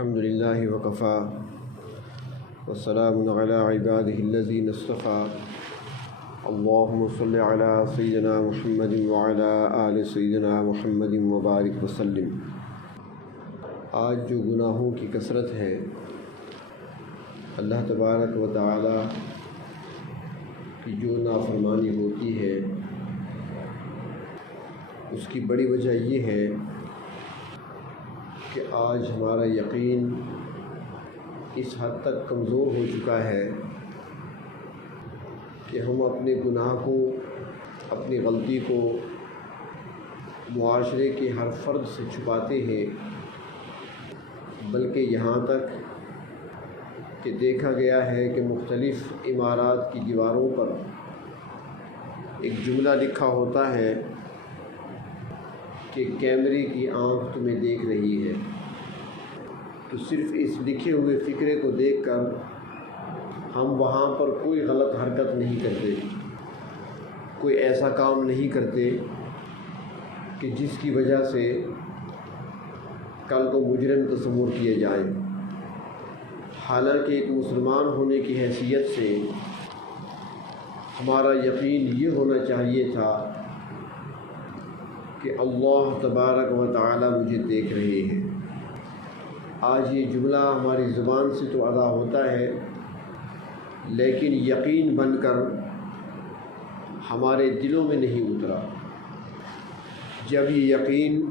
الحمد لله وكفى والسلام على عباده الذين اصطفى اللهم صل على سيدنا محمد وعلى آل سيدنا محمد وبارك وسلم۔ آج جو گناہوں کی کثرت ہے، اللہ تبارک و تعالی کی جو نافرمانی ہوتی ہے، اس کی بڑی وجہ یہ ہے کہ آج ہمارا یقین اس حد تک کمزور ہو چکا ہے کہ ہم اپنے گناہ کو، اپنی غلطی کو معاشرے کے ہر فرد سے چھپاتے ہیں، بلکہ یہاں تک کہ دیکھا گیا ہے کہ مختلف عمارات کی دیواروں پر ایک جملہ لکھا ہوتا ہے کہ کیمرے کی آنکھ تمہیں دیکھ رہی ہے، تو صرف اس لکھے ہوئے فقرے کو دیکھ کر ہم وہاں پر کوئی غلط حرکت نہیں کرتے، کوئی ایسا کام نہیں کرتے کہ جس کی وجہ سے کل کو مجرم تصور کیے جائیں۔ حالانکہ ایک مسلمان ہونے کی حیثیت سے ہمارا یقین یہ ہونا چاہیے تھا کہ اللہ تبارک و تعالی مجھے دیکھ رہے ہیں۔ آج یہ جملہ ہماری زبان سے تو ادا ہوتا ہے، لیکن یقین بن کر ہمارے دلوں میں نہیں اترا۔ جب یہ یقین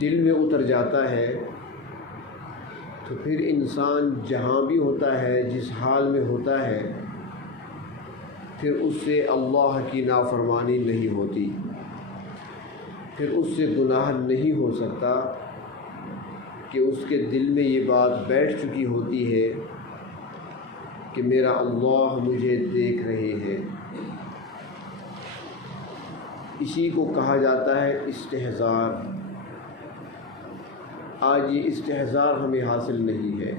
دل میں اتر جاتا ہے تو پھر انسان جہاں بھی ہوتا ہے، جس حال میں ہوتا ہے، پھر اس سے اللہ کی نافرمانی نہیں ہوتی، پھر اس سے گناہ نہیں ہو سکتا کہ اس کے دل میں یہ بات بیٹھ چکی ہوتی ہے کہ میرا اللہ مجھے دیکھ رہے ہیں۔ اسی کو کہا جاتا ہے استحضار۔ آج یہ استحضار ہمیں حاصل نہیں ہے۔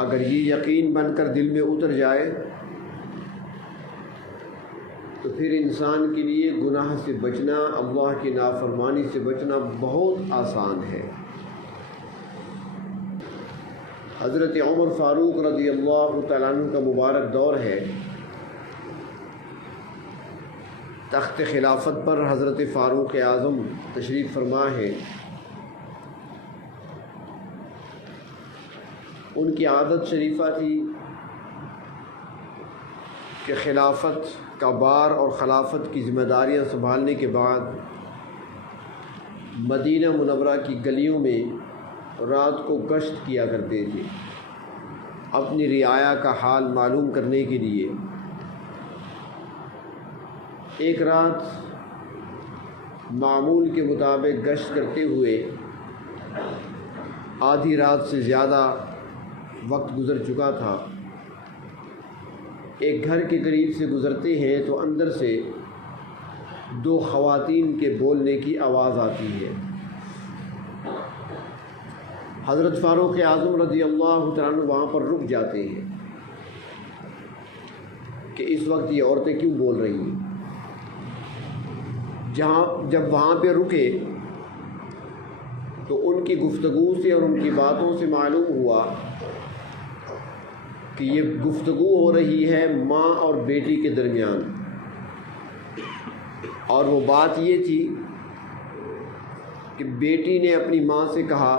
اگر یہ یقین بن کر دل میں اتر جائے تو پھر انسان کے لیے گناہ سے بچنا، اللہ کی نافرمانی سے بچنا بہت آسان ہے۔ حضرت عمر فاروق رضی اللہ تعالیٰ عنہ کا مبارک دور ہے۔ تخت خلافت پر حضرت فاروق اعظم تشریف فرما ہے۔ ان کی عادت شریفہ تھی کہ خلافت کا بار اور خلافت کی ذمہ داریاں سنبھالنے کے بعد مدینہ منورہ کی گلیوں میں رات کو گشت کیا کرتے تھے، اپنی رعایا کا حال معلوم کرنے کے لیے۔ ایک رات معمول کے مطابق گشت کرتے ہوئے آدھی رات سے زیادہ وقت گزر چکا تھا۔ ایک گھر کے قریب سے گزرتے ہیں تو اندر سے دو خواتین کے بولنے کی آواز آتی ہے۔ حضرت فاروق اعظم رضی اللہ تعالیٰ عنہ وہاں پر رک جاتے ہیں کہ اس وقت یہ عورتیں کیوں بول رہی ہیں۔ جب وہاں پہ رکے تو ان کی گفتگو سے اور ان کی باتوں سے معلوم ہوا کہ یہ گفتگو ہو رہی ہے ماں اور بیٹی کے درمیان، اور وہ بات یہ تھی کہ بیٹی نے اپنی ماں سے کہا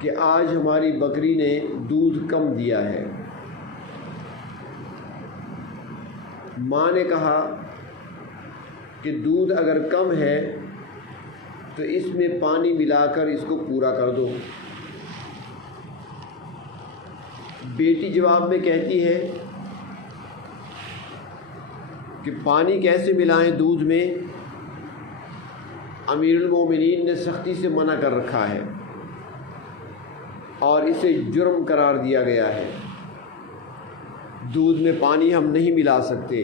کہ آج ہماری بکری نے دودھ کم دیا ہے۔ ماں نے کہا کہ دودھ اگر کم ہے تو اس میں پانی ملا کر اس کو پورا کر دو۔ بیٹی جواب میں کہتی ہے کہ پانی کیسے ملائیں دودھ میں، امیر المومنین نے سختی سے منع کر رکھا ہے اور اسے جرم قرار دیا گیا ہے، دودھ میں پانی ہم نہیں ملا سکتے۔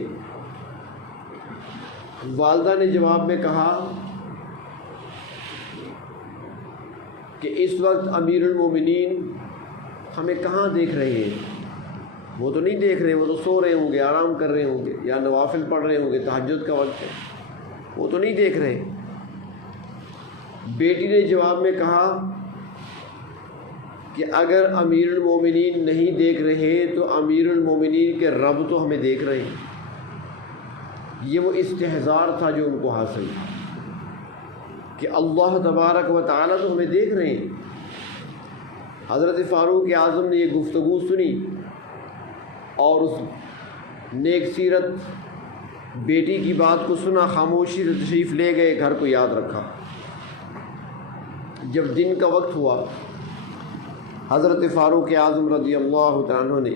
والدہ نے جواب میں کہا کہ اس وقت امیر المومنین ہمیں کہاں دیکھ رہے ہیں، وہ تو نہیں دیکھ رہے، وہ تو سو رہے ہوں گے، آرام کر رہے ہوں گے، یا نوافل پڑھ رہے ہوں گے، تہجد کا وقت ہے، وہ تو نہیں دیکھ رہے۔ بیٹی نے جواب میں کہا کہ اگر امیر المومنین نہیں دیکھ رہے تو امیر المومنین کے رب تو ہمیں دیکھ رہے ہیں۔ یہ وہ استحضار تھا جو ان کو حاصل تھا کہ اللہ تبارک و تعالیٰ تو ہمیں دیکھ رہے ہیں۔ حضرت فاروق اعظم نے یہ گفتگو سنی اور اس نیک سیرت بیٹی کی بات کو سنا، خاموشی سے تشریف لے گئے، گھر کو یاد رکھا۔ جب دن کا وقت ہوا، حضرت فاروق اعظم رضی اللہ تعالیٰ عنہ نے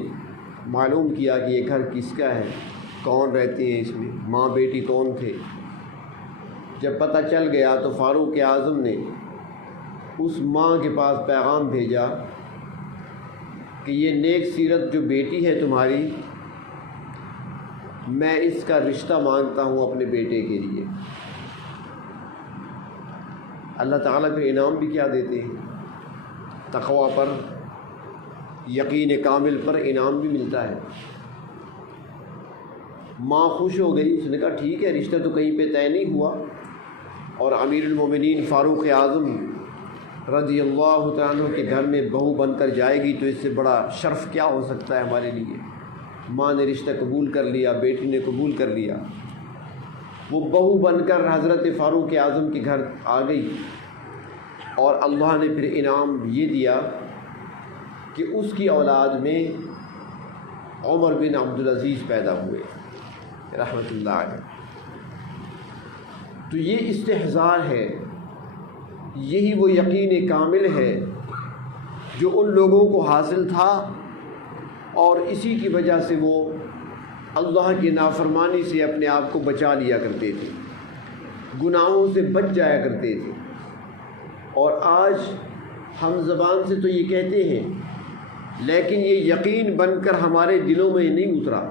معلوم کیا کہ یہ گھر کس کا ہے، کون رہتے ہیں اس میں، ماں بیٹی کون تھے۔ جب پتہ چل گیا تو فاروق اعظم نے اس ماں کے پاس پیغام بھیجا کہ یہ نیک سیرت جو بیٹی ہے تمہاری، میں اس کا رشتہ مانگتا ہوں اپنے بیٹے کے لیے۔ اللہ تعالیٰ پہ انعام بھی کیا دیتے ہیں، تقویٰ پر، یقین کامل پر انعام بھی ملتا ہے۔ ماں خوش ہو گئی، اس نے کہا ٹھیک ہے، رشتہ تو کہیں پہ طے نہیں ہوا، اور امیر المومنین فاروق اعظم رضی اللہ تعالیٰ عنہ کے گھر میں بہو بن کر جائے گی تو اس سے بڑا شرف کیا ہو سکتا ہے ہمارے لیے۔ ماں نے رشتہ قبول کر لیا، بیٹی نے قبول کر لیا، وہ بہو بن کر حضرت فاروق اعظم کے گھر آ گئی، اور اللہ نے پھر انعام یہ دیا کہ اس کی اولاد میں عمر بن عبدالعزیز پیدا ہوئے رحمۃ اللہ علیہ۔ تو یہ استحضار ہے، یہی وہ یقین کامل ہے جو ان لوگوں کو حاصل تھا، اور اسی کی وجہ سے وہ اللہ کی نافرمانی سے اپنے آپ کو بچا لیا کرتے تھے، گناہوں سے بچ جایا کرتے تھے۔ اور آج ہم زبان سے تو یہ کہتے ہیں، لیکن یہ یقین بن کر ہمارے دلوں میں نہیں اترا۔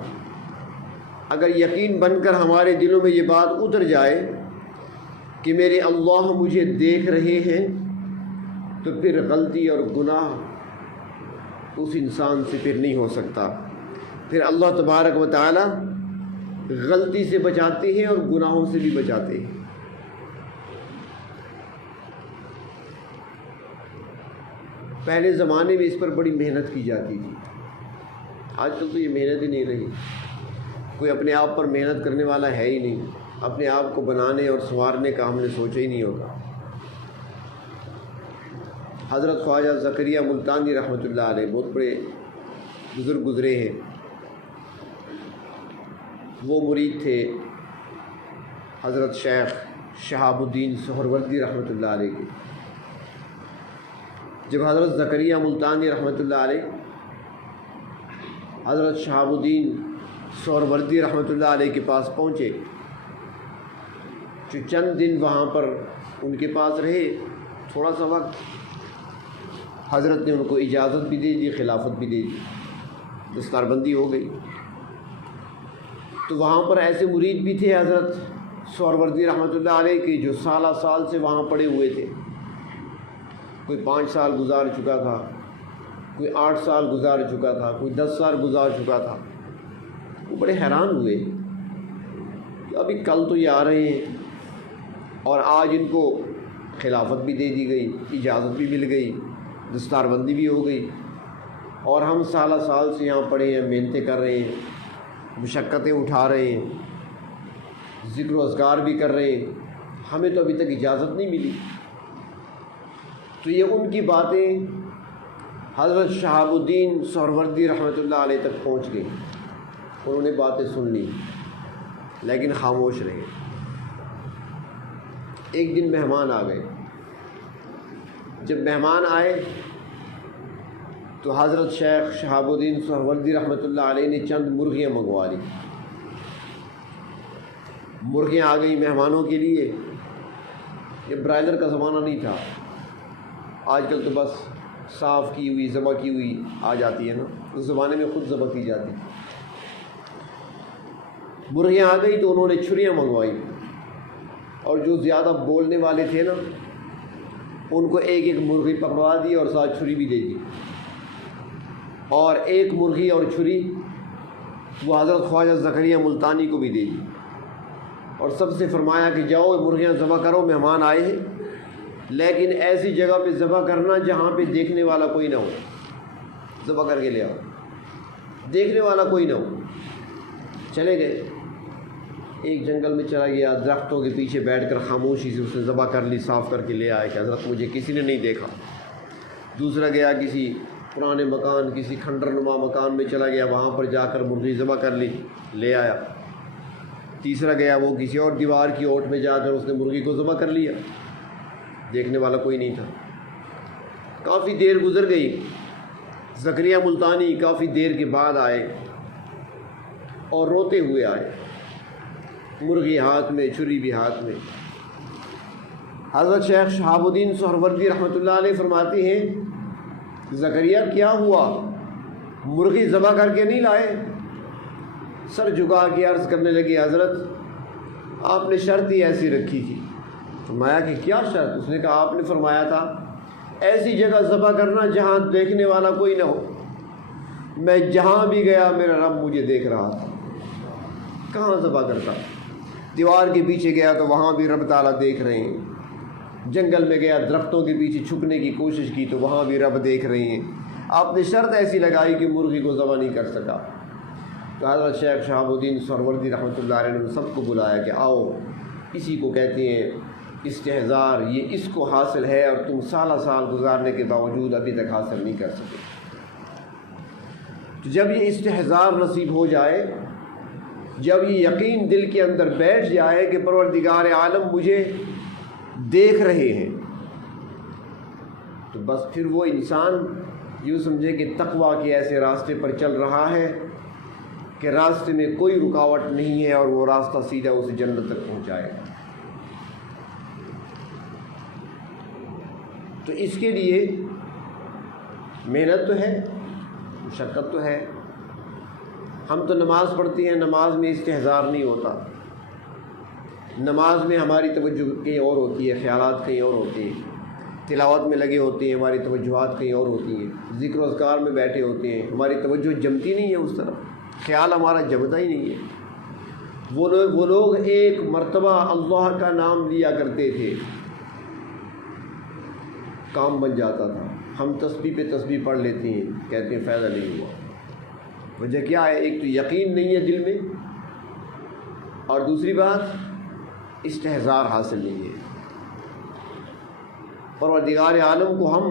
اگر یقین بن کر ہمارے دلوں میں یہ بات اتر جائے کہ میرے اللہ مجھے دیکھ رہے ہیں، تو پھر غلطی اور گناہ اس انسان سے پھر نہیں ہو سکتا۔ پھر اللہ تبارک و تعالی غلطی سے بچاتے ہیں اور گناہوں سے بھی بچاتے ہیں۔ پہلے زمانے میں اس پر بڑی محنت کی جاتی تھی، آج کل تو یہ محنت ہی نہیں رہی، کوئی اپنے آپ پر محنت کرنے والا ہے ہی نہیں، اپنے آپ کو بنانے اور سنوارنے کا ہم نے سوچا ہی نہیں ہوگا۔ حضرت خواجہ زکریا ملتانی رحمۃ اللہ علیہ بہت بڑے بزرگ گزرے ہیں، وہ مرید تھے حضرت شیخ شہاب الدین سہروردی رحمۃ اللہ علیہ کے۔ جب حضرت زکریا ملتانی رحمۃ اللہ علیہ حضرت شہاب الدین سہروردی رحمۃ اللہ علیہ کے پاس پہنچے، جو چند دن وہاں پر ان کے پاس رہے، تھوڑا سا وقت، حضرت نے ان کو اجازت بھی دے دی، خلافت بھی دے دی، دستار بندی ہو گئی۔ تو وہاں پر ایسے مرید بھی تھے حضرت سہروردی رحمۃ اللہ علیہ کے جو سالہ سال سے وہاں پڑے ہوئے تھے، کوئی 5 سال گزار چکا تھا، کوئی 8 سال گزار چکا تھا، کوئی 10 سال گزار چکا تھا۔ وہ بڑے حیران ہوئے کہ ابھی کل تو یہ آ رہے ہیں اور آج ان کو خلافت بھی دے دی گئی، اجازت بھی مل گئی، دستار بندی بھی ہو گئی، اور ہم سالہ سال سے یہاں پڑے ہیں، محنتیں کر رہے ہیں، مشقتیں اٹھا رہے ہیں، ذکر و اذکار بھی کر رہے ہیں، ہمیں تو ابھی تک اجازت نہیں ملی۔ تو یہ ان کی باتیں حضرت شہاب الدین سہروردی رحمۃ اللہ علیہ تک پہنچ گئی، انہوں نے باتیں سن لی لیکن خاموش رہے۔ ایک دن مہمان آ گئے، جب مہمان آئے تو حضرت شیخ شہاب الدین سہروردی رحمۃ اللہ علیہ نے چند مرغیاں منگوا لی۔ مرغیاں آ گئی مہمانوں کے لیے، یہ برائلر کا زمانہ نہیں تھا، آج کل تو بس صاف کی ہوئی ذبح کی ہوئی آ جاتی ہے نا، اس زمانے میں خود ذبح کی جاتی۔ مرغیاں آ گئی تو انہوں نے چھریاں منگوائی، اور جو زیادہ بولنے والے تھے نا ان کو ایک ایک مرغی پکڑوا دی اور ساتھ چھری بھی دے دی، اور ایک مرغی اور چھری وہ حضرت خواجہ زکریا ملتانی کو بھی دے دی، اور سب سے فرمایا کہ جاؤ مرغیاں ذبح کرو، مہمان آئے ہیں۔ لیکن ایسی جگہ پہ ذبح کرنا جہاں پہ دیکھنے والا کوئی نہ ہو، ذبح کر کے لے آؤ، دیکھنے والا کوئی نہ ہو۔ چلے گئے، ایک جنگل میں چلا گیا، درختوں کے پیچھے بیٹھ کر خاموشی سے اس نے ذبح کر لی، صاف کر کے لے آئے کہ حضرت مجھے کسی نے نہیں دیکھا۔ دوسرا گیا کسی پرانے مکان، کسی کھنڈر نما مکان میں چلا گیا، وہاں پر جا کر مرغی ذبح کر لی، لے آیا۔ تیسرا گیا وہ کسی اور دیوار کی اوٹ میں جا کر اس نے مرغی کو ذبح کر لیا، دیکھنے والا کوئی نہیں تھا۔ کافی دیر گزر گئی، زکریا ملتانی کافی دیر کے بعد آئے اور روتے ہوئے آئے، مرغی ہاتھ میں، چھری بھی ہاتھ میں۔ حضرت شیخ شہاب الدین سہروردی رحمۃ اللہ علیہ فرماتے ہیں زکریا کیا ہوا، مرغی ذبح کر کے نہیں لائے؟ سر جھکا کے عرض کرنے لگے حضرت آپ نے شرط ہی ایسی رکھی تھی۔ فرمایا کہ کیا شرط؟ اس نے کہا آپ نے فرمایا تھا ایسی جگہ ذبح کرنا جہاں دیکھنے والا کوئی نہ ہو۔ میں جہاں بھی گیا میرا رب مجھے دیکھ رہا تھا، کہاں ذبح کرتا؟ دیوار کے پیچھے گیا تو وہاں بھی رب تعالیٰ دیکھ رہے ہیں، جنگل میں گیا درختوں کے پیچھے چھپنے کی کوشش کی تو وہاں بھی رب دیکھ رہے ہیں۔ آپ نے شرط ایسی لگائی کہ مرغی کو ذبح نہیں کر سکا۔ تو حضرت شیخ شہاب الدین سہروردی رحمۃ اللہ علیہ نے سب کو بلایا کہ آؤ، اسی کو کہتے ہیں استحضار، یہ اس کو حاصل ہے اور تم سالہ سال گزارنے کے باوجود ابھی تک حاصل نہیں کر سکے۔ تو جب یہ استحضار نصیب ہو جائے، جب یہ یقین دل کے اندر بیٹھ جائے کہ پروردگار عالم مجھے دیکھ رہے ہیں، تو بس پھر وہ انسان یوں سمجھے کہ تقویٰ کے ایسے راستے پر چل رہا ہے کہ راستے میں کوئی رکاوٹ نہیں ہے اور وہ راستہ سیدھا اسے جنت تک پہنچائے گا۔ تو اس کے لیے محنت تو ہے، مشقت تو ہے۔ ہم تو نماز پڑھتے ہیں، نماز میں استحضار نہیں ہوتا، نماز میں ہماری توجہ کہیں اور ہوتی ہے، خیالات کہیں اور ہوتے ہیں، تلاوت میں لگے ہوتے ہیں ہماری توجہات کہیں اور ہوتی ہیں، ذکر و اذکار میں بیٹھے ہوتے ہیں ہماری توجہ جمتی نہیں ہے، اس طرف خیال ہمارا جمتا ہی نہیں ہے۔ وہ لوگ ایک مرتبہ اللہ کا نام لیا کرتے تھے، کام بن جاتا تھا۔ ہم تسبیح پہ تسبیح پڑھ لیتے ہیں، کہتے ہیں فائدہ نہیں ہوا۔ وجہ کیا ہے؟ ایک تو یقین نہیں ہے دل میں، اور دوسری بات استحضار حاصل نہیں ہے۔ پروردگار عالم کو ہم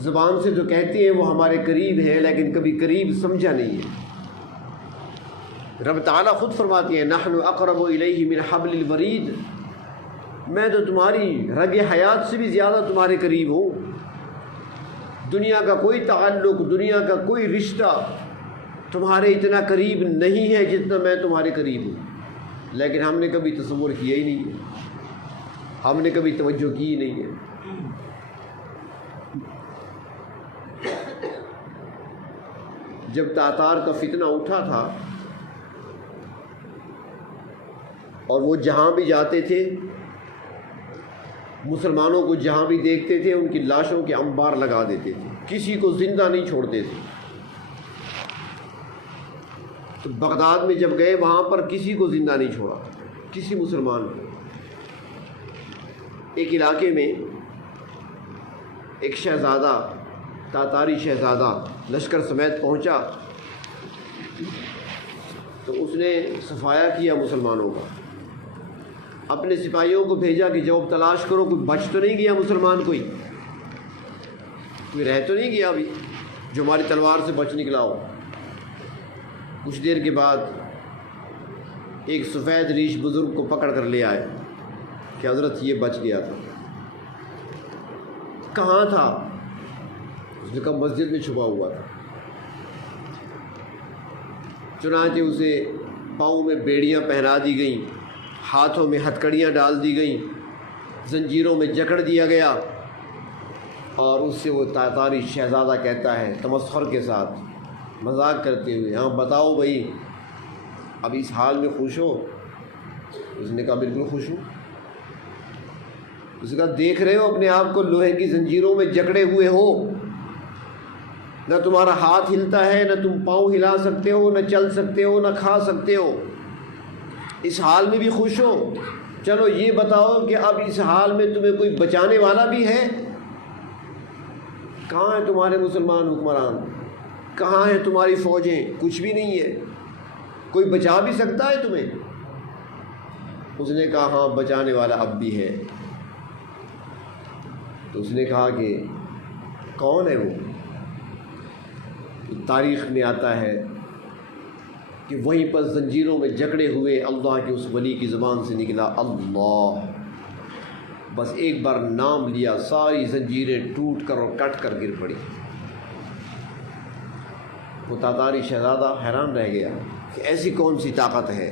زبان سے تو کہتے ہیں وہ ہمارے قریب ہے، لیکن کبھی قریب سمجھا نہیں ہے۔ رب تعالیٰ خود فرماتی ہے نحن اقرب الیہ من حبل الورید، میں تو تمہاری رگ حیات سے بھی زیادہ تمہارے قریب ہوں۔ دنیا کا کوئی تعلق، دنیا کا کوئی رشتہ تمہارے اتنا قریب نہیں ہے جتنا میں تمہارے قریب ہوں، لیکن ہم نے کبھی تصور کیا ہی نہیں ہے، ہم نے کبھی توجہ کی ہی نہیں ہے۔ جب تاتار کا فتنہ اٹھا تھا اور وہ جہاں بھی جاتے تھے، مسلمانوں کو جہاں بھی دیکھتے تھے ان کی لاشوں کے انبار لگا دیتے تھے، کسی کو زندہ نہیں چھوڑتے تھے۔ تو بغداد میں جب گئے وہاں پر کسی کو زندہ نہیں چھوڑا، کسی مسلمان کو۔ ایک علاقے میں ایک شہزادہ، تاتاری شہزادہ لشکر سمیت پہنچا تو اس نے صفایا کیا مسلمانوں کا، اپنے سپاہیوں کو بھیجا کہ جواب تلاش کرو، کوئی بچ تو نہیں گیا مسلمان، کوئی رہ تو نہیں گیا ابھی جو ہماری تلوار سے بچ نکلا ہو۔ کچھ دیر کے بعد ایک سفید ریش بزرگ کو پکڑ کر لے آئے کہ حضرت یہ بچ گیا تھا۔ کہاں تھا؟ اس نے کہا مسجد میں چھپا ہوا تھا۔ چنانچہ اسے پاؤں میں بیڑیاں پہنا دی گئیں، ہاتھوں میں ہتھکڑیاں ڈال دی گئیں، زنجیروں میں جکڑ دیا گیا، اور اس سے وہ تاتاری شہزادہ کہتا ہے تمسخر کے ساتھ، مذاق کرتے ہوئے، ہاں بتاؤ بھائی اب اس حال میں خوش ہو؟ اس نے کہا بالکل خوش ہوں۔ اس نے کہا دیکھ رہے ہو اپنے آپ کو لوہے کی زنجیروں میں جکڑے ہوئے ہو، نہ تمہارا ہاتھ ہلتا ہے، نہ تم پاؤں ہلا سکتے ہو، نہ چل سکتے ہو، نہ کھا سکتے ہو، اس حال میں بھی خوش ہو؟ چلو یہ بتاؤ کہ اب اس حال میں تمہیں کوئی بچانے والا بھی ہے؟ کہاں ہیں تمہارے مسلمان حکمران؟ کہاں ہیں تمہاری فوجیں؟ کچھ بھی نہیں ہے، کوئی بچا بھی سکتا ہے تمہیں؟ اس نے کہا ہاں بچانے والا اب بھی ہے۔ تو اس نے کہا کہ کون ہے وہ؟ تاریخ میں آتا ہے کہ وہیں پر زنجیروں میں جکڑے ہوئے اللہ کے اس ولی کی زبان سے نکلا اللہ، بس ایک بار نام لیا ساری زنجیریں ٹوٹ کر اور کٹ کر گر پڑی۔ وہ تاتاری شہزادہ حیران رہ گیا کہ ایسی کون سی طاقت ہے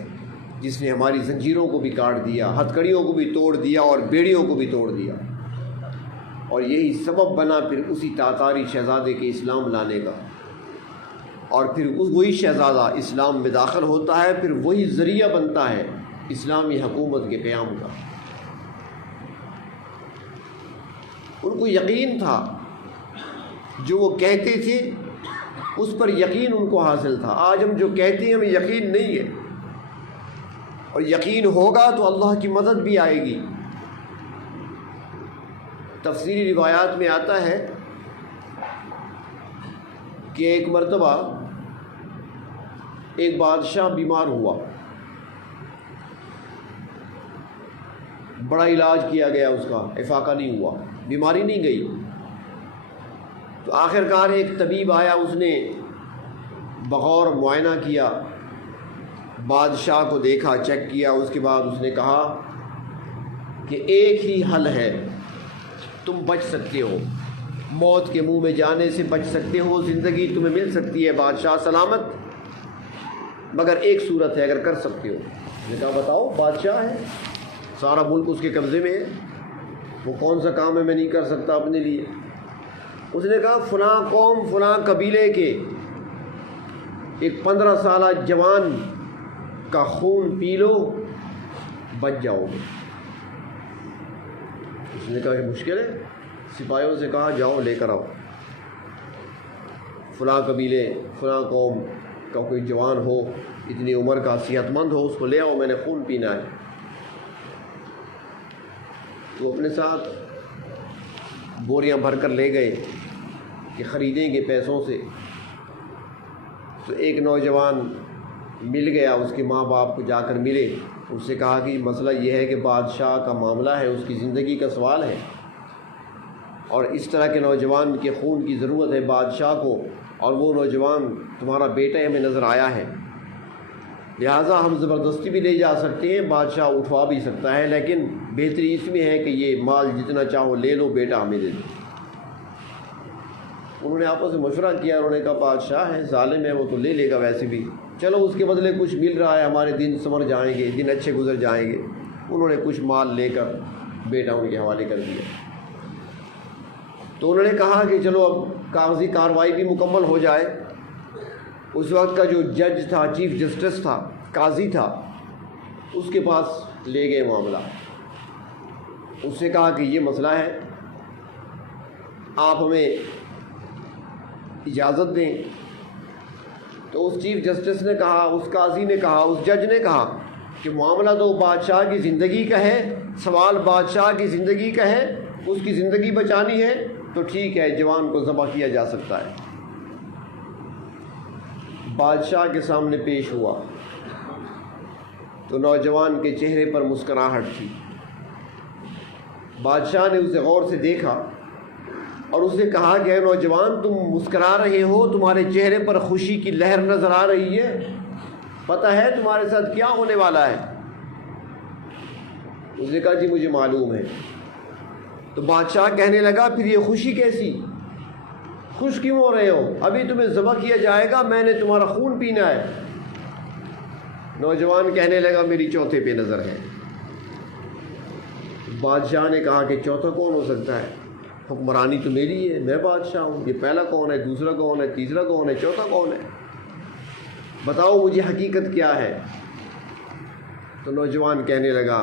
جس نے ہماری زنجیروں کو بھی کاٹ دیا، ہتھکڑیوں کو بھی توڑ دیا اور بیڑیوں کو بھی توڑ دیا، اور یہی سبب بنا پھر اسی تاتاری شہزادے کے اسلام لانے کا، اور پھر وہی شہزادہ اسلام میں داخل ہوتا ہے، پھر وہی ذریعہ بنتا ہے اسلامی حکومت کے قیام کا۔ ان کو یقین تھا، جو وہ کہتے تھے اس پر یقین ان کو حاصل تھا۔ آج ہم جو کہتے ہیں ہمیں یقین نہیں ہے، اور یقین ہوگا تو اللہ کی مدد بھی آئے گی۔ تفسیری روایات میں آتا ہے کہ ایک مرتبہ ایک بادشاہ بیمار ہوا، بڑا علاج کیا گیا، اس کا افاقہ نہیں ہوا، بیماری نہیں گئی۔ تو آخر کار ایک طبیب آیا، اس نے بغور معائنہ کیا، بادشاہ کو دیکھا، چیک کیا، اس کے بعد اس نے کہا کہ ایک ہی حل ہے، تم بچ سکتے ہو، موت کے منہ میں جانے سے بچ سکتے ہو، زندگی تمہیں مل سکتی ہے بادشاہ سلامت، مگر ایک صورت ہے، اگر کر سکتے ہو۔ اس نے کہا بتاؤ۔ بادشاہ ہے، سارا ملک اس کے قبضے میں ہے، وہ کون سا کام ہے میں نہیں کر سکتا اپنے لیے؟ اس نے کہا فلاں قوم فلاں قبیلے کے ایک 15 سالہ جوان کا خون پی لو، بچ جاؤ گے۔ اس نے کہا کہ مشکل ہے، سپاہیوں سے کہا جاؤ لے کر آؤ، فلاں قبیلے فلاں قوم کا کوئی جوان ہو، اتنی عمر کا، صحت مند ہو، اس کو لے آؤ، میں نے خون پینا ہے۔ تو اپنے ساتھ بوریاں بھر کر لے گئے کہ خریدیں گے پیسوں سے۔ تو ایک نوجوان مل گیا، اس کے ماں باپ کو جا کر ملے، اس سے کہا کہ مسئلہ یہ ہے کہ بادشاہ کا معاملہ ہے، اس کی زندگی کا سوال ہے، اور اس طرح کے نوجوان کے خون کی ضرورت ہے بادشاہ کو، اور وہ نوجوان تمہارا بیٹا ہمیں نظر آیا ہے، لہٰذا ہم زبردستی بھی لے جا سکتے ہیں، بادشاہ اٹھوا بھی سکتا ہے، لیکن بہتری اس میں ہے کہ یہ مال جتنا چاہو لے لو، بیٹا ہمیں دے دو۔ انہوں نے آپس میں مشورہ کیا، انہوں نے کہا بادشاہ ہے، ظالم ہے، وہ تو لے لے گا ویسے بھی، چلو اس کے بدلے کچھ مل رہا ہے، ہمارے دن سنور جائیں گے، دن اچھے گزر جائیں گے۔ انہوں نے کچھ مال لے کر بیٹا ان کے حوالے کر دیا۔ تو انہوں نے کہا کہ چلو اب کاغذی کارروائی بھی مکمل ہو جائے۔ اس وقت کا جو جج تھا، چیف جسٹس تھا، قاضی تھا، اس کے پاس لے گئے معاملہ۔ اس سے کہا کہ یہ مسئلہ ہے، آپ ہمیں اجازت دیں۔ تو اس چیف جسٹس نے کہا، اس قاضی نے کہا، اس جج نے کہا کہ معاملہ تو بادشاہ کی زندگی کا ہے، سوال بادشاہ کی زندگی کا ہے، اس کی زندگی بچانی ہے تو ٹھیک ہے، جوان کو ذبح کیا جا سکتا ہے۔ بادشاہ کے سامنے پیش ہوا تو نوجوان کے چہرے پر مسکراہٹ تھی۔ بادشاہ نے اسے غور سے دیکھا اور اسے کہا کہ اے نوجوان، تم مسکرا رہے ہو، تمہارے چہرے پر خوشی کی لہر نظر آ رہی ہے، پتہ ہے تمہارے ساتھ کیا ہونے والا ہے؟ اس نے کہا جی مجھے معلوم ہے۔ تو بادشاہ کہنے لگا پھر یہ خوشی کیسی؟ خوش کیوں ہو رہے ہو؟ ابھی تمہیں ذبح کیا جائے گا، میں نے تمہارا خون پینا ہے۔ نوجوان کہنے لگا میری چوتھے پہ نظر ہے۔ بادشاہ نے کہا کہ چوتھا کون ہو سکتا ہے؟ حکمرانی تو میری ہے، میں بادشاہ ہوں، یہ پہلا کون ہے، دوسرا کون ہے، تیسرا کون ہے، چوتھا کون ہے؟ بتاؤ مجھے حقیقت کیا ہے؟ تو نوجوان کہنے لگا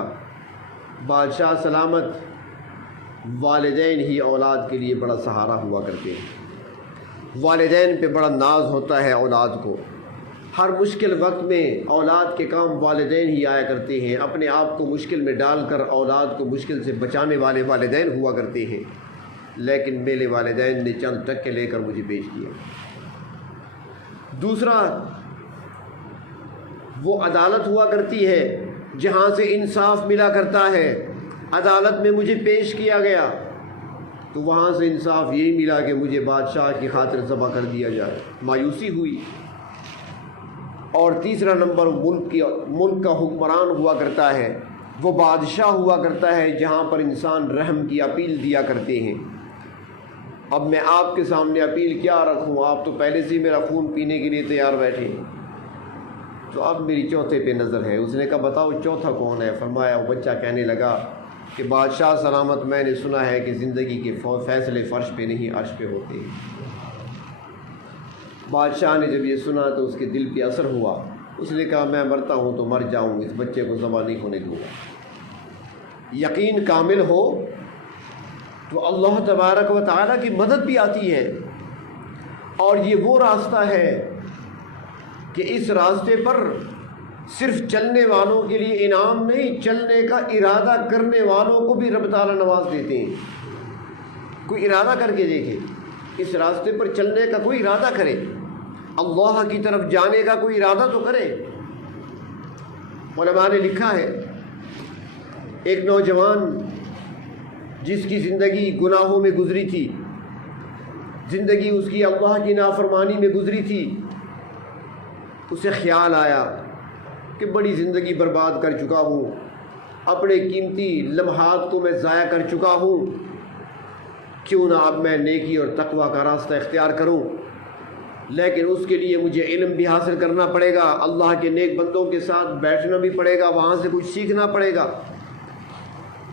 بادشاہ سلامت، والدین ہی اولاد کے لیے بڑا سہارا ہوا کرتے ہیں، والدین پہ بڑا ناز ہوتا ہے اولاد کو، ہر مشکل وقت میں اولاد کے کام والدین ہی آیا کرتے ہیں، اپنے آپ کو مشکل میں ڈال کر اولاد کو مشکل سے بچانے والے والدین ہوا کرتے ہیں، لیکن میرے والدین نے چند ٹکے لے کر مجھے بھیج دیا۔ دوسرا، وہ عدالت ہوا کرتی ہے جہاں سے انصاف ملا کرتا ہے، عدالت میں مجھے پیش کیا گیا تو وہاں سے انصاف یہی ملا کہ مجھے بادشاہ کی خاطر ذبح کر دیا جائے، مایوسی ہوئی۔ اور تیسرا نمبر، ملک کا حکمران ہوا کرتا ہے، وہ بادشاہ ہوا کرتا ہے جہاں پر انسان رحم کی اپیل دیا کرتے ہیں۔ اب میں آپ کے سامنے اپیل کیا رکھوں، آپ تو پہلے سے ہی میرا خون پینے کے لیے تیار بیٹھے ہیں۔ تو اب میری چوتھے پہ نظر ہے۔ اس نے کہا بتاؤ چوتھا کون ہے؟ فرمایا، وہ بچہ کہنے لگا کہ بادشاہ سلامت، میں نے سنا ہے کہ زندگی کے فیصلے فرش پہ نہیں عرش پہ ہوتے ہیں۔ بادشاہ نے جب یہ سنا تو اس کے دل پہ اثر ہوا، اس نے کہا میں مرتا ہوں تو مر جاؤں، اس بچے کو ذبح نہیں ہونے دوں گا۔ یقین کامل ہو تو اللہ تبارک و تعالیٰ کی مدد بھی آتی ہے، اور یہ وہ راستہ ہے کہ اس راستے پر صرف چلنے والوں کے لیے انعام نہیں، چلنے کا ارادہ کرنے والوں کو بھی رب تعالیٰ نواز دیتے ہیں۔ کوئی ارادہ کر کے دیکھے، اس راستے پر چلنے کا کوئی ارادہ کرے، اللہ کی طرف جانے کا کوئی ارادہ تو کرے۔ علماء نے لکھا ہے، ایک نوجوان جس کی زندگی گناہوں میں گزری تھی، زندگی اس کی اللہ کی نافرمانی میں گزری تھی، اسے خیال آیا کہ بڑی زندگی برباد کر چکا ہوں، اپنے قیمتی لمحات کو میں ضائع کر چکا ہوں، کیوں نہ اب میں نیکی اور تقوی کا راستہ اختیار کروں۔ لیکن اس کے لیے مجھے علم بھی حاصل کرنا پڑے گا، اللہ کے نیک بندوں کے ساتھ بیٹھنا بھی پڑے گا، وہاں سے کچھ سیکھنا پڑے گا۔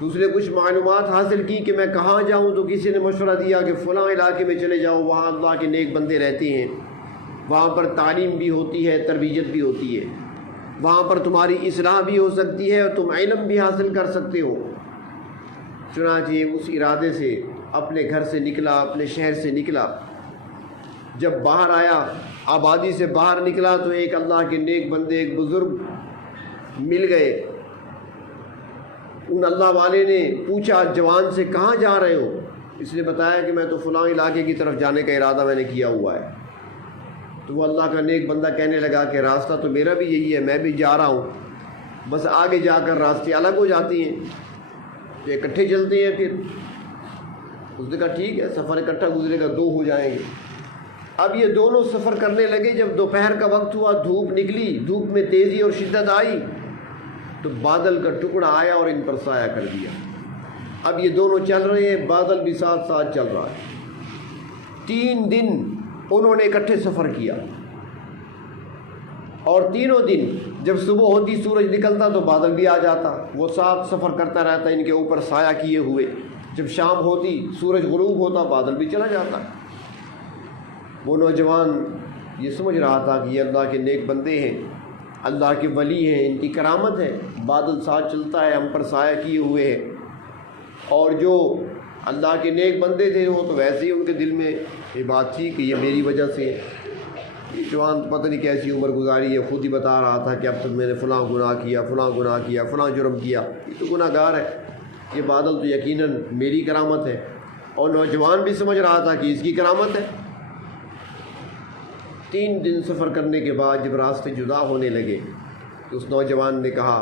دوسرے کچھ معلومات حاصل کی کہ میں کہاں جاؤں، تو کسی نے مشورہ دیا کہ فلاں علاقے میں چلے جاؤ، وہاں اللہ کے نیک بندے رہتے ہیں، وہاں پر تعلیم بھی ہوتی ہے، تربیت بھی ہوتی ہے، وہاں پر تمہاری اصلاح بھی ہو سکتی ہے اور تم علم بھی حاصل کر سکتے ہو۔ چنانچہ اس ارادے سے اپنے گھر سے نکلا، اپنے شہر سے نکلا۔ جب باہر آیا، آبادی سے باہر نکلا تو ایک اللہ کے نیک بندے، ایک بزرگ مل گئے۔ ان اللہ والے نے پوچھا جوان سے کہاں جا رہے ہو؟ اس نے بتایا کہ میں تو فلاں علاقے کی طرف جانے کا ارادہ میں نے کیا ہوا ہے۔ تو وہ اللہ کا نیک بندہ کہنے لگا کہ راستہ تو میرا بھی یہی ہے، میں بھی جا رہا ہوں، بس آگے جا کر راستے الگ ہو جاتی ہیں تو اکٹھے چلتے ہیں۔ پھر اس نے کہا ٹھیک ہے، سفر اکٹھا گزرے گا، دو ہو جائیں گے۔ اب یہ دونوں سفر کرنے لگے۔ جب دوپہر کا وقت ہوا، دھوپ نکلی، دھوپ میں تیزی اور شدت آئی تو بادل کا ٹکڑا آیا اور ان پر سایہ کر دیا۔ اب یہ دونوں چل رہے ہیں، بادل بھی ساتھ ساتھ چل رہا ہے۔ 3 دن انہوں نے اکٹھے سفر کیا، اور تینوں دن جب صبح ہوتی سورج نکلتا تو بادل بھی آ جاتا، وہ ساتھ سفر کرتا رہتا ان کے اوپر سایہ کیے ہوئے۔ جب شام ہوتی سورج غروب ہوتا بادل بھی چلا جاتا۔ وہ نوجوان یہ سمجھ رہا تھا کہ یہ اللہ کے نیک بندے ہیں، اللہ کے ولی ہیں، ان کی کرامت ہے، بادل ساتھ چلتا ہے، ہم پر سایہ کیے ہوئے ہیں۔ اور جو اللہ کے نیک بندے تھے وہ تو ویسے ہی ان کے دل میں یہ بات تھی کہ یہ میری وجہ سے، یہ جوان پتہ نہیں کیسی عمر گزاری ہے، خود ہی بتا رہا تھا کہ اب تک میں نے فلاں گناہ کیا، فلاں گناہ کیا، فلاں جرم کیا، یہ تو گناہ گار ہے، یہ بادل تو یقیناً میری کرامت ہے۔ اور نوجوان بھی سمجھ رہا تھا کہ اس کی کرامت ہے۔ 3 دن سفر کرنے کے بعد جب راستے جدا ہونے لگے تو اس نوجوان نے کہا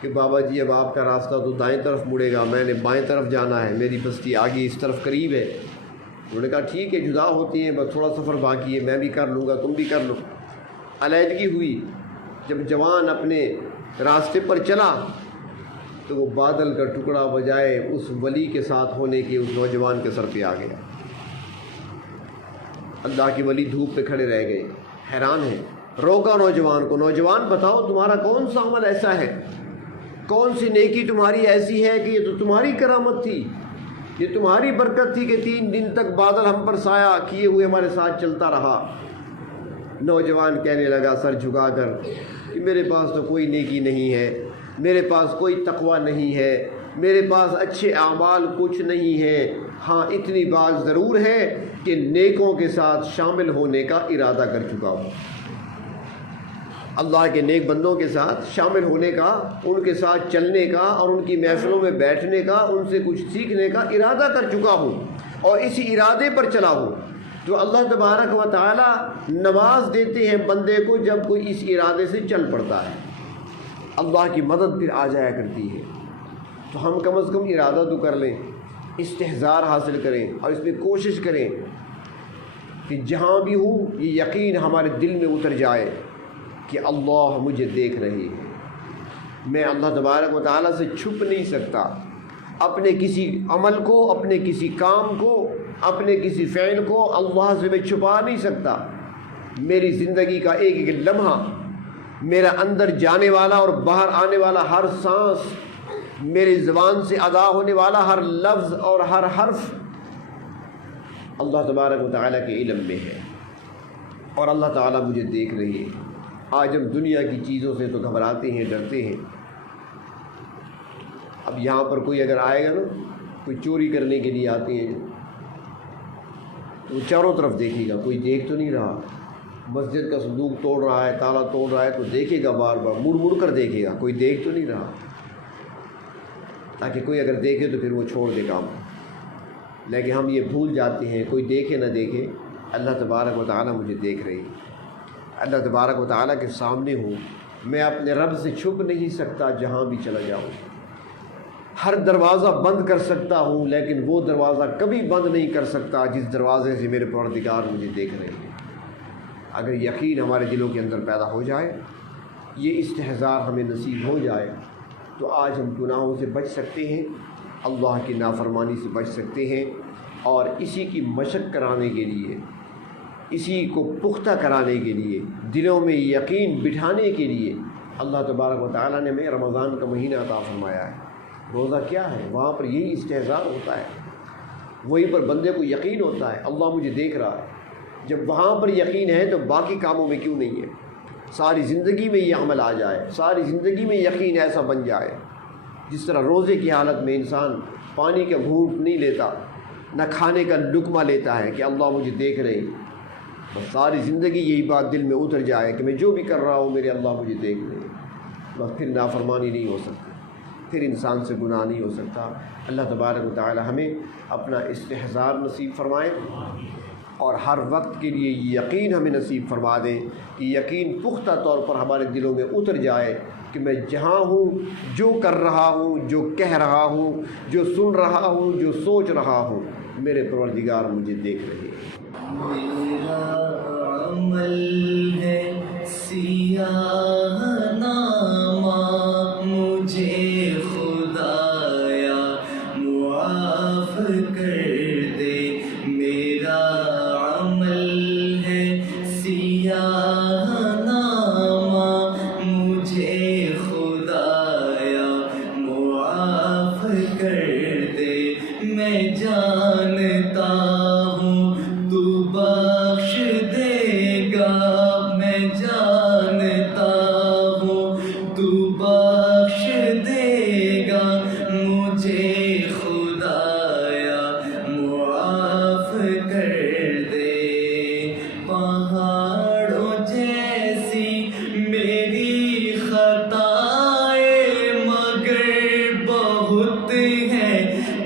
کہ بابا جی اب آپ کا راستہ تو دائیں طرف مڑے گا، میں نے بائیں طرف جانا ہے، میری بستی آگے اس طرف قریب ہے۔ انہوں نے کہا ٹھیک ہے، جدا ہوتی ہیں، بس تھوڑا سفر باقی ہے، میں بھی کر لوں گا، تم بھی کر لو۔ علیحدگی ہوئی۔ جب جوان اپنے راستے پر چلا تو وہ بادل کا ٹکڑا بجائے اس ولی کے ساتھ ہونے کے اس نوجوان کے سر پہ آ گیا۔ اللہ کے ولی دھوپ پہ کھڑے رہ گئے، حیران ہیں۔ روکا نوجوان کو، نوجوان بتاؤ تمہارا کون سا عمل ایسا ہے، کون سی نیکی تمہاری ایسی ہے کہ یہ تو تمہاری کرامت تھی، یہ تمہاری برکت تھی کہ 3 دن تک بادل ہم پر سایہ کیے ہوئے ہمارے ساتھ چلتا رہا۔ نوجوان کہنے لگا سر جھکا کر کہ میرے پاس تو کوئی نیکی نہیں ہے، میرے پاس کوئی تقوی نہیں ہے، میرے پاس اچھے اعمال کچھ نہیں ہے، ہاں اتنی بات ضرور ہے کہ نیکوں کے ساتھ شامل ہونے کا ارادہ کر چکا ہوں۔ اللہ کے نیک بندوں کے ساتھ شامل ہونے کا، ان کے ساتھ چلنے کا اور ان کی محفلوں میں بیٹھنے کا، ان سے کچھ سیکھنے کا ارادہ کر چکا ہوں اور اسی ارادے پر چلا ہوں، تو اللہ تبارک و تعالی نواز دیتے ہیں بندے کو جب کوئی اس ارادے سے چل پڑتا ہے، اللہ کی مدد پھر آ جایا کرتی ہے۔ تو ہم کم از کم ارادہ تو کر لیں، استحضار حاصل کریں اور اس میں کوشش کریں کہ جہاں بھی ہوں یہ یقین ہمارے دل میں اتر جائے کہ اللہ مجھے دیکھ رہی ہے، میں اللہ تبارک و تعالیٰ سے چھپ نہیں سکتا، اپنے کسی عمل کو، اپنے کسی کام کو، اپنے کسی فعل کو اللہ سے میں چھپا نہیں سکتا۔ میری زندگی کا ایک ایک لمحہ، میرا اندر جانے والا اور باہر آنے والا ہر سانس، میری زبان سے ادا ہونے والا ہر لفظ اور ہر حرف اللہ تبارک و تعالیٰ کے علم میں ہے، اور اللہ تعالیٰ مجھے دیکھ رہی ہے۔ آج ہم دنیا کی چیزوں سے تو گھبراتے ہیں، ڈرتے ہیں۔ اب یہاں پر کوئی اگر آئے گا نا، کوئی چوری کرنے کے لیے آتے ہیں تو وہ چاروں طرف دیکھے گا، کوئی دیکھ تو نہیں رہا، مسجد کا صندوق توڑ رہا ہے، تالا توڑ رہا ہے تو دیکھے گا، بار بار مڑ مڑ کر دیکھے گا، کوئی دیکھ تو نہیں رہا، تاکہ کوئی اگر دیکھے تو پھر وہ چھوڑ دے کام۔ لیکن ہم یہ بھول جاتے ہیں، کوئی دیکھے نہ دیکھے، اللہ تبارک و تعالیٰ مجھے دیکھ رہی ہے، اللہ تبارک و تعالیٰ کے سامنے ہوں، میں اپنے رب سے چھپ نہیں سکتا جہاں بھی چلا جاؤں، ہر دروازہ بند کر سکتا ہوں لیکن وہ دروازہ کبھی بند نہیں کر سکتا جس دروازے سے میرے پروردگار مجھے دیکھ رہے ہیں۔ اگر یقین ہمارے دلوں کے اندر پیدا ہو جائے، یہ استحضار ہمیں نصیب ہو جائے، تو آج ہم گناہوں سے بچ سکتے ہیں، اللہ کی نافرمانی سے بچ سکتے ہیں، اور اسی کی مشق کرانے کے لیے، اسی کو پختہ کرانے کے لیے، دلوں میں یقین بٹھانے کے لیے اللہ تبارک و تعالیٰ نے ہمیں رمضان کا مہینہ عطا فرمایا ہے۔ روزہ کیا ہے؟ وہاں پر یہی استحضار ہوتا ہے، وہیں پر بندے کو یقین ہوتا ہے اللہ مجھے دیکھ رہا ہے۔ جب وہاں پر یقین ہے تو باقی کاموں میں کیوں نہیں ہے؟ ساری زندگی میں یہ عمل آ جائے، ساری زندگی میں یقین ایسا بن جائے، جس طرح روزے کی حالت میں انسان پانی کا گھونٹ نہیں لیتا، نہ کھانے کا لقمہ لیتا ہے کہ اللہ مجھے دیکھ رہے ہیں، بس ساری زندگی یہی بات دل میں اتر جائے کہ میں جو بھی کر رہا ہوں میرے اللہ مجھے دیکھ رہے ہیں، بس پھر نافرمانی نہیں ہو سکتی، پھر انسان سے گناہ نہیں ہو سکتا۔ اللہ تبارک و تعالی ہمیں اپنا استحضار نصیب فرمائے اور ہر وقت کے لیے یقین ہمیں نصیب فرما دیں کہ یقین پختہ طور پر ہمارے دلوں میں اتر جائے کہ میں جہاں ہوں، جو کر رہا ہوں، جو کہہ رہا ہوں، جو سن رہا ہوں، جو سوچ رہا ہوں، میرے پروردگار مجھے دیکھ رہے ہیں۔ میرا عمل ہے سیاہ نامہ، مجھے خدایا معاف کر دے۔ میرا عمل ہے سیاہ نامہ، مجھے خدایا معاف کر دے۔ میں جانتا ہوں تو بخش دے گا، میں جانتا ہوں تو بخش دے گا، مجھے خدایا معاف کر دے۔ پہاڑوں جیسی میری خطائیں، مگر بہت ہیں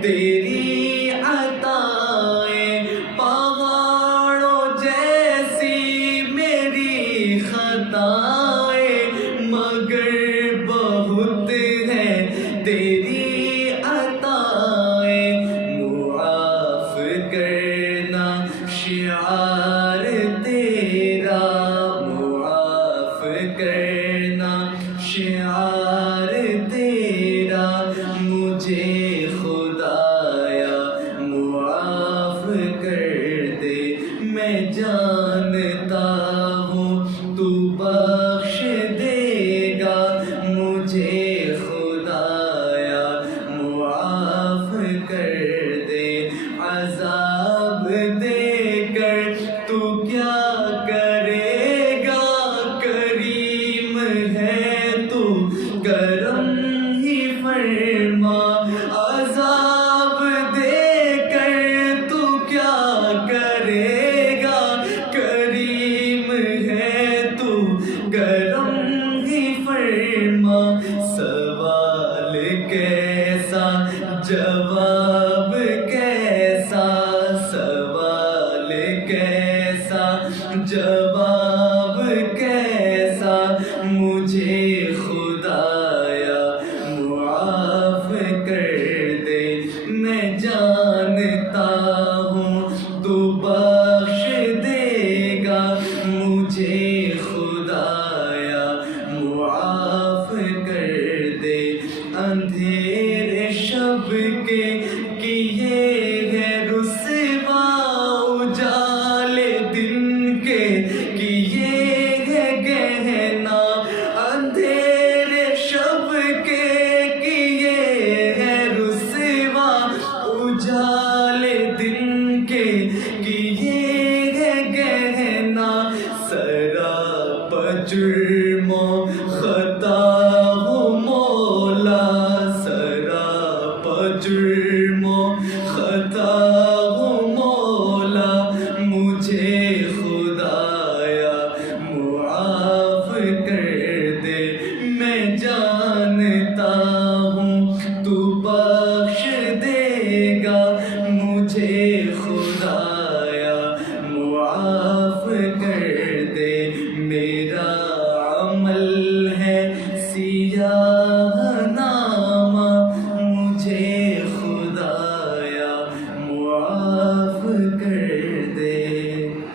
تیری عطائیں۔ پہاڑوں جیسی میری خطائیں، مگر بہت ہیں تیری عطائیں۔ معاف کرنا شعار تیرا، معاف کرنا شعار تیرا، مجھے خدایا معاف کر دے۔ میں جانتا ہوں تو بخش دے گا، مجھے خدایا معاف کر دے۔ عذاب دے کر تو کیا کرے گا، کریم ہے تو کرم ہی فرما۔ جواب کیسا، سوال کیسا، جواب کیسا، مجھے خدایا معاف کر دے، میں جانتا ہوں تو بخش دے گا، مجھے خدایا معاف کر دے۔ اندھیرے شب کے کیے ہیں رسوا، اجالے دن کے کیے ہیں گہنا، اندھیرے شب کے کیے ہیں رسوا، اجالے دن کے کیے ہیں گہنا، سراپا جرم و خطا ہوں مولا، سراپا جرم و خطا ہوں مولا، مجھے خدایا معاف کر دے، میں جانتا ہوں تو بخش دے گا، مجھے خدایا معاف کر دے۔ میرا عمل ہے سیاہ